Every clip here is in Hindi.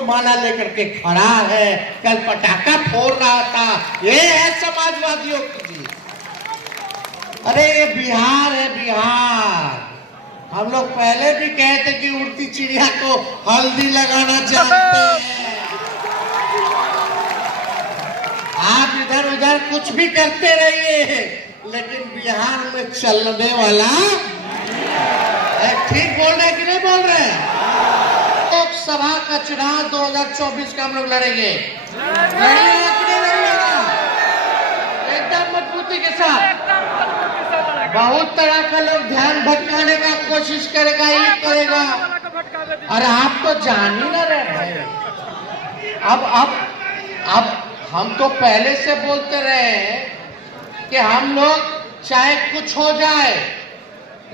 फूलमाला लेकर के खड़ा है, कल पटाखा फोड़ रहा था। ये है समाजवादियों की जीत। अरे ये बिहार है, बिहार। हम लोग पहले भी कहे थे कि उड़ती चिड़िया को हल्दी लगाना चाहते हैं। आप इधर उधर कुछ भी करते रहिए, लेकिन बिहार में चलने वाला ठीक बोल रहे कि नहीं बोल रहे? लोकसभा का चुनाव 2024 का हम लोग लड़ेंगे, एकदम मजबूती के साथ। बहुत तरह का लोग ध्यान भटकाने का कोशिश करेगा, ये करेगा। अरे आप तो जान ही ना रहे। अब हम तो पहले से बोलते रहे कि हम लोग चाहे कुछ हो जाए,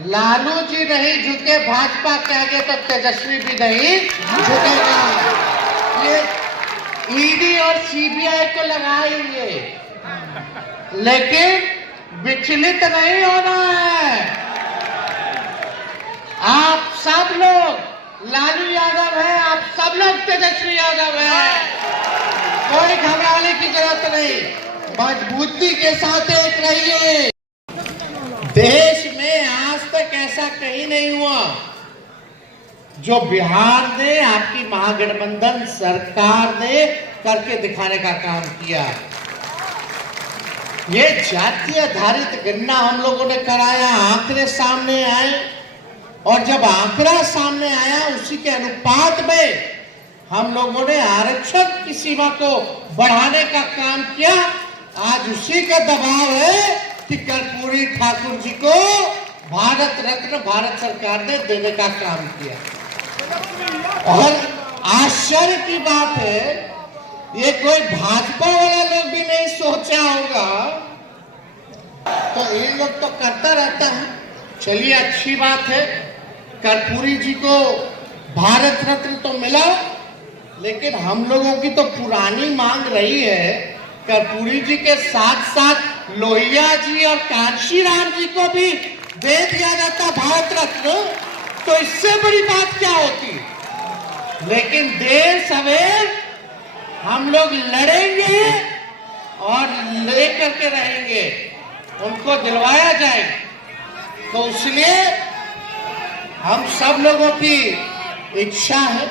लालू जी नहीं झुके भाजपा के आगे तो तेजस्वी भी नहीं झुकेगा। ये ईडी और सीबीआई को लगाएंगे, लेकिन विचलित नहीं होना है। आप सब लोग लालू यादव है, आप सब लोग तेजस्वी यादव है, कोई घबराने की जरूरत नहीं। मजबूती के साथ एक रहिए। देश में आज तक ऐसा कहीं नहीं हुआ जो बिहार ने, आपकी महागठबंधन सरकार ने करके दिखाने का काम किया। ये जाति आधारित गणना हम लोगों ने कराया, आंकड़े सामने आए, और जब आंकड़ा सामने आया उसी के अनुपात में हम लोगों ने आरक्षण की सीमा को बढ़ाने का काम किया। आज उसी का दबाव है कि कर्पूरी ठाकुर जी को भारत रत्न भारत सरकार ने देने का काम किया। और आश्चर्य की बात है, ये कोई भाजपा वाला लोग भी नहीं सोचा होगा, तो ये लोग तो करता रहता है। चलिए अच्छी बात है, कर्पूरी जी को भारत रत्न तो मिला, लेकिन हम लोगों की तो पुरानी मांग रही है कर्पूरी जी के साथ साथ लोहिया जी और कांशीराम जी को भी दे दिया जाता भारत रत्न, तो इससे बड़ी बात क्या होती। लेकिन देर सवेर हम लोग लड़ेंगे और लेकर के रहेंगे, उनको दिलवाया जाएगा। तो इसलिए हम सब लोगों की इच्छा है।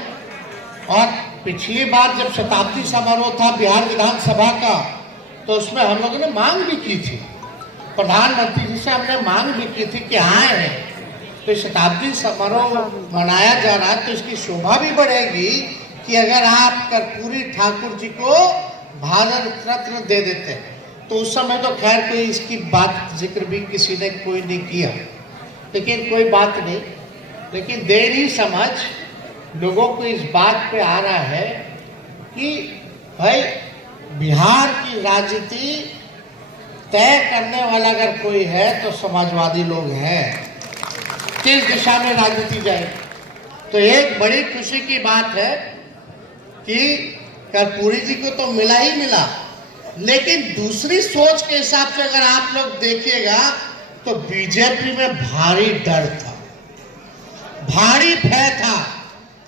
और पिछली बार जब शताब्दी समारोह था बिहार विधानसभा का, तो उसमें हम लोगों ने मांग भी की थी, प्रधानमंत्री जी से हमने मांग भी की थी कि आए हैं तो शताब्दी समारोह मनाया जा रहा है, तो इसकी शोभा भी बढ़ेगी कि अगर आप कर्पूरी ठाकुर जी को भारत रत्न दे देते हैं। तो उस समय तो खैर कोई इसकी बात जिक्र भी किसी ने कोई नहीं किया, लेकिन कोई बात नहीं। लेकिन देर ही समझ लोगों को इस बात पे आ रहा है कि भाई बिहार की राजनीति तय करने वाला अगर कोई है तो समाजवादी लोग हैं। किस दिशा में राजनीति जाए, तो एक बड़ी खुशी की बात है कि कर्पूरी जी को तो मिला ही मिला, लेकिन दूसरी सोच के हिसाब से अगर आप लोग देखिएगा तो बीजेपी में भारी डर था, भारी भय था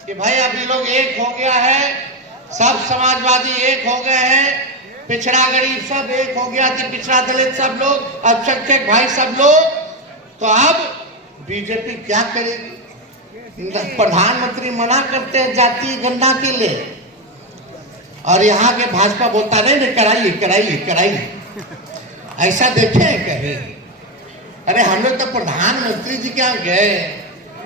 कि भाई अभी लोग एक हो गया है, सब समाजवादी एक हो गए हैं, पिछड़ा गरीब सब एक हो गया, पिछड़ा दलित सब लोग, अल्पसंख्यक भाई सब लोग, तो अब बीजेपी क्या करेगी। प्रधानमंत्री मना करते हैं जातीय गणना के लिए, और यहाँ के भाजपा बोलता नहीं कराइए कराइए कराइए। ऐसा देखे कहे। अरे हम लोग तो प्रधानमंत्री जी के यहाँ गए,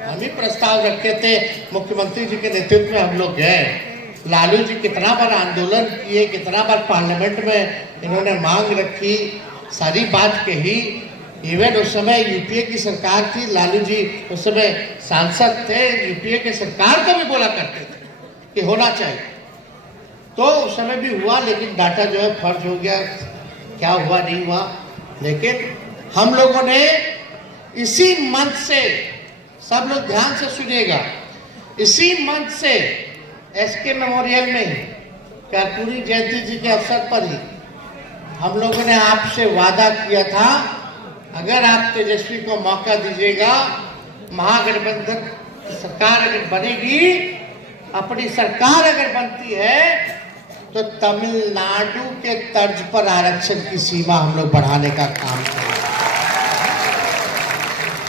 हम ही प्रस्ताव रखे थे, मुख्यमंत्री जी के नेतृत्व में हम लोग गए। लालू जी कितना बार आंदोलन किए, कितना बार पार्लियामेंट में इन्होंने मांग रखी, सारी बात कही। इवन उस समय यूपीए की सरकार थी, लालू जी उस समय सांसद थे, यूपीए की सरकार को भी बोला करते थे कि होना चाहिए। तो उस समय भी हुआ, लेकिन डाटा जो है फर्ज हो गया, क्या हुआ नहीं हुआ। लेकिन हम लोगों ने इसी मंच से, सब लोग ध्यान से सुनिएगा, इसी मंच से एसके मेमोरियल में कर्पूरी जयंती जी के अवसर पर ही हम लोगों ने आपसे वादा किया था, अगर आप तेजस्वी को मौका दीजिएगा, महागठबंधन सरकार अगर बनेगी अपनी सरकार अगर बनती है तो तमिलनाडु के तर्ज पर आरक्षण की सीमा हम लोग बढ़ाने का काम करेंगे।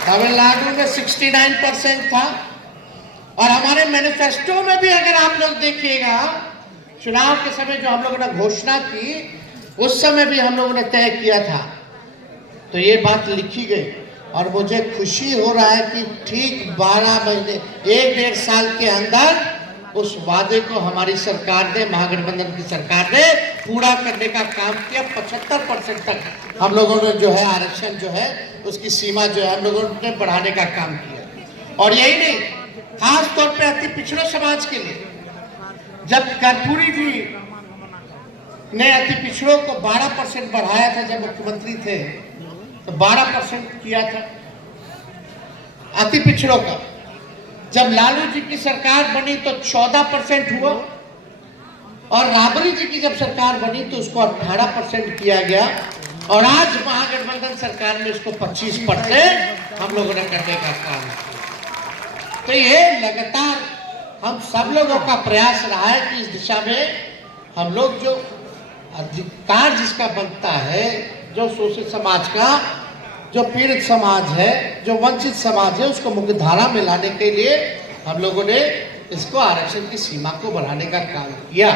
तमिलनाडु में 69% था और हमारे मैनिफेस्टो में भी अगर आप लोग देखिएगा, चुनाव के समय जो हम लोगों ने घोषणा की उस समय भी हम लोगों ने तय किया था, तो ये बात लिखी गई। और मुझे खुशी हो रहा है कि ठीक 12 महीने 1-1.5 साल के अंदर उस वादे को हमारी सरकार ने, महागठबंधन की सरकार ने पूरा करने का काम किया। 75% तक हम लोगों ने जो है आरक्षण जो है उसकी सीमा जो है हम लोगों ने बढ़ाने का काम किया। और यही नहीं, खास तौर पे अति पिछड़ों समाज के लिए जब कर्पूरी जी ने अति पिछड़ों को 12% बढ़ाया था, जब मुख्यमंत्री थे तो 12% किया था अति पिछड़ों का। जब लालू जी की सरकार बनी तो 14% हुआ और राबड़ी जी की जब सरकार बनी तो उसको 18% किया गया और आज महागठबंधन सरकार में इसको 25% हम लोगों ने करने का काम किया। तो ये लगातार हम सब लोगों का प्रयास रहा है कि इस दिशा में हम लोग जो अधिकार जिसका बनता है, जो शोषित समाज का, जो पीड़ित समाज है, जो वंचित समाज है, उसको मुख्य धारा में लाने के लिए हम लोगों ने इसको आरक्षण की सीमा को बढ़ाने का काम किया।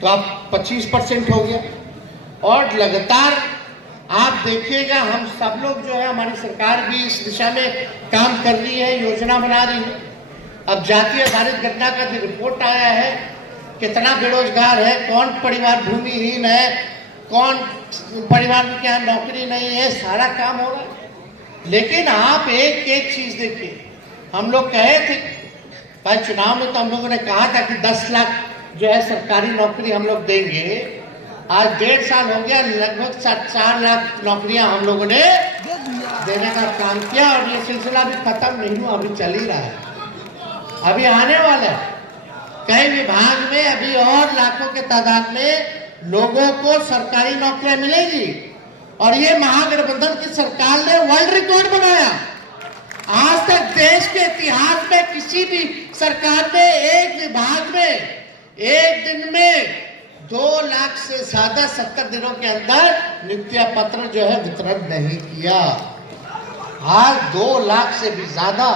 तो अब 25% हो गया और लगातार आप देखिएगा हम सब लोग जो है, हमारी सरकार भी इस दिशा में काम कर रही है, योजना बना रही है। अब जाति आधारित गणना का जो रिपोर्ट आया है, कितना बेरोजगार है, कौन परिवार भूमिहीन है, कौन परिवार में क्या नौकरी नहीं है, सारा काम हो रहा है। लेकिन आप एक एक चीज देखिए, हम लोग कहे थे भाई चुनाव में तो हम लोगों ने कहा था कि 10 लाख जो है सरकारी नौकरी हम लोग देंगे। आज 1.5 साल हो गया, लगभग 4 लाख नौकरियां हम लोगों ने देने का काम किया और ये सिलसिला भी खत्म नहीं हुआ, अभी चल ही रहा है, अभी आने वाला है। कई विभाग में अभी और लाखों के तादाद में लोगों को सरकारी नौकरियां मिलेगी और ये महागठबंधन की सरकार ने वर्ल्ड रिकॉर्ड बनाया। आज तक देश के इतिहास में किसी भी सरकार ने एक विभाग में एक दिन में 2 लाख से ज्यादा 70 दिनों के अंदर नियुक्ति पत्र जो है वितरण नहीं किया। आज 2 लाख से भी ज्यादा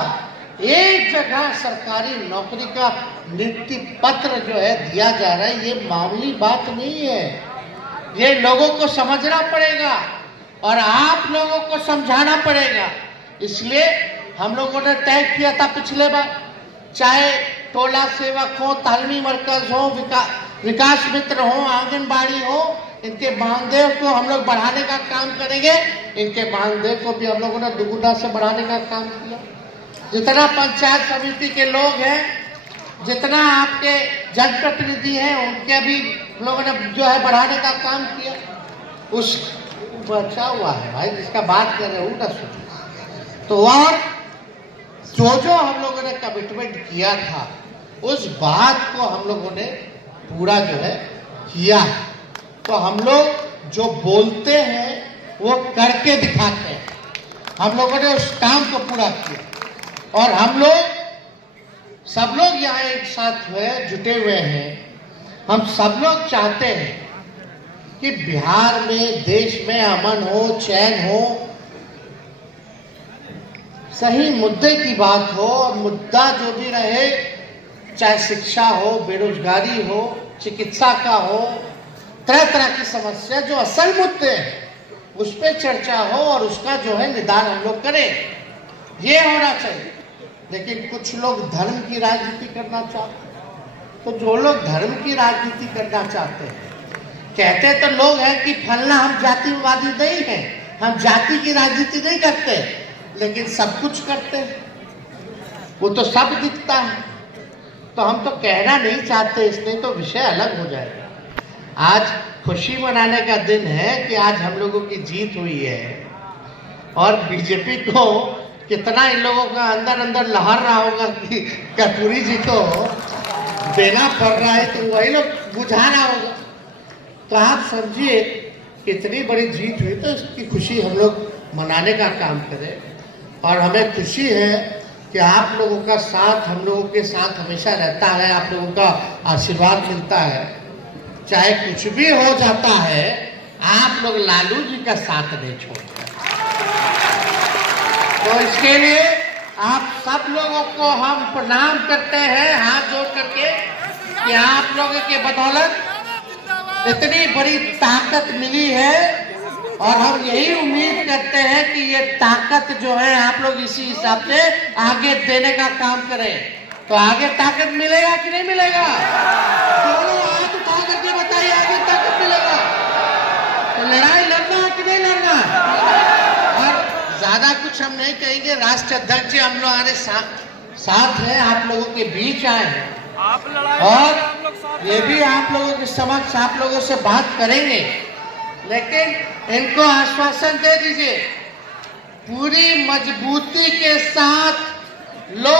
एक जगह सरकारी नौकरी का नियुक्ति पत्र जो है दिया जा रहा है। ये मामूली बात नहीं है, ये लोगों को समझना पड़ेगा और आप लोगों को समझाना पड़ेगा। इसलिए हम लोगों ने तय किया था पिछले बार, चाहे टोला सेवक हो, तालीमी मरकज हो, विकास मित्र हो, आंगनबाड़ी हो, इनके मानदेय को हम लोग बढ़ाने का काम करेंगे। इनके मानदेय को भी हम लोगों ने दुगुना से बढ़ाने का काम किया। जितना पंचायत समिति के लोग हैं, जितना आपके जनप्रतिनिधि हैं, उनके भी लोगों ने जो है बढ़ाने का काम किया। उस बचा हुआ है भाई, जिसका बात कर रहे हो ना सुनो। तो और जो हम लोगों ने कमिटमेंट किया था उस बात को हम लोगों ने पूरा जो है किया। तो हम लोग जो बोलते हैं वो करके दिखाते हैं। हम लोगों ने उस काम को पूरा किया और हम लोग सब लोग यहाँ एक साथ जुटे हुए हैं। हम सब लोग चाहते हैं कि बिहार में, देश में अमन हो, चैन हो, सही मुद्दे की बात हो। और मुद्दा जो भी रहे, चाहे शिक्षा हो, बेरोजगारी हो, चिकित्सा का हो, तरह तरह की समस्या जो असल मुद्दे हैं उस पर चर्चा हो और उसका जो है निदान हम लोग करें, ये होना चाहिए। लेकिन कुछ लोग धर्म की राजनीति करना चाहते हैं। तो जो लोग धर्म की राजनीति करना चाहते हैं, कहते तो लोग हैं कि फलना हम जातिवादी नहीं हैं, हम जाति की राजनीति नहीं करते, लेकिन सब कुछ करते हैं, वो तो सब दिखता है। तो हम तो कहना नहीं चाहते, इसलिए तो विषय अलग हो जाएगा। आज खुशी मनाने का दिन है कि आज हम लोगों की जीत हुई है और बीजेपी को कितना इन लोगों का अंदर अंदर लहर रहा होगा कि कर्पूरी जी को देना पड़ रहा है, तो वही लोग बुझा रहा होगा। तो आप समझिए कितनी बड़ी जीत हुई, तो इसकी खुशी हम लोग मनाने का काम करें। और हमें खुशी है कि आप लोगों का साथ हम लोगों के साथ हमेशा रहता है, आप लोगों का आशीर्वाद मिलता है। चाहे कुछ भी हो जाता है, आप लोग लालू जी का साथ नहीं छोड़ते। तो इसके लिए आप सब लोगों को हम प्रणाम करते हैं हाथ जोड़ करके कि आप लोगों के बदौलत इतनी बड़ी ताकत मिली है, और हम यही उम्मीद करते हैं कि ये ताकत जो है आप लोग इसी हिसाब से आगे देने का काम करें। तो आगे ताकत मिलेगा कि नहीं मिलेगा? दोनों हाथ उठा करके बताइए, आगे ताकत मिलेगा? तो लड़ाई लड़ना कि नहीं लड़ना? और ज्यादा कुछ हम नहीं कहेंगे। राष्ट्रीय अध्यक्ष जी हम लोग हमारे साथ हैं, आप लोगों के बीच आए हैं, और ये भी आप लोगों के समक्ष आप लोगों से बात करेंगे। लेकिन इनको आश्वासन दे दीजिए पूरी मजबूती के साथ लोग